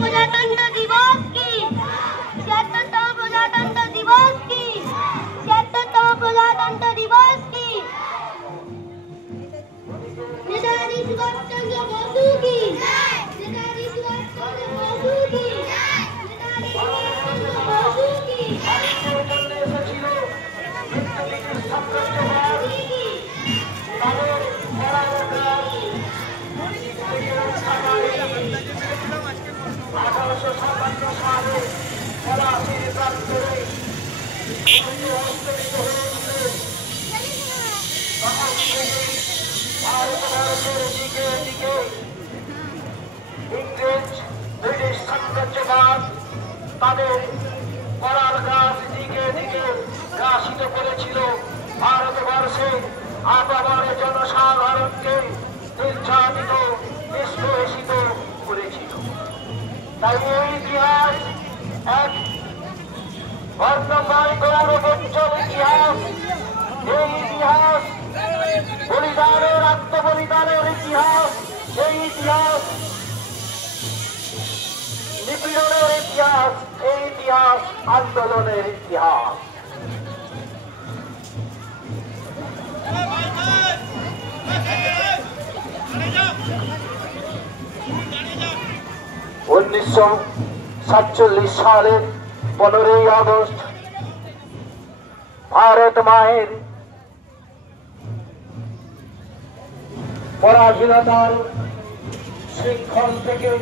प्रजातंत्र दिवस की 76वां प्रजातंत्र दिवस की 76वां प्रजातंत्र दिवस की नेताजी सुभाष चंद्र बोस की नेताजी सुभाष चंद्र बोस की नेताजी सुभाष चंद्र बोस की इंग्रेज ब्रिटिश साम्राज्यबाद তাদের করার কাজ দিকে দিকে গ্রাসিত করেছিল ভারতবর্ষে আপামর জনসাধারণকে নির্যাতিত নিষ্পেষিত করেছিল। তাই এই ইতিহাস এক বর্তমান গৌরবোজ্জ্বল ইতিহাস। এই ইতিহাস বলিদানের আত্মবলিদানের ইতিহাস। এই ইতিহাস নিপীড়নের ইতিহাস। এই ইতিহাস আন্দোলনের ইতিহাস। 1947 সালের 15ই আগস্ট ভারত মায়ের পরাধীনতার শৃঙ্খল থেকে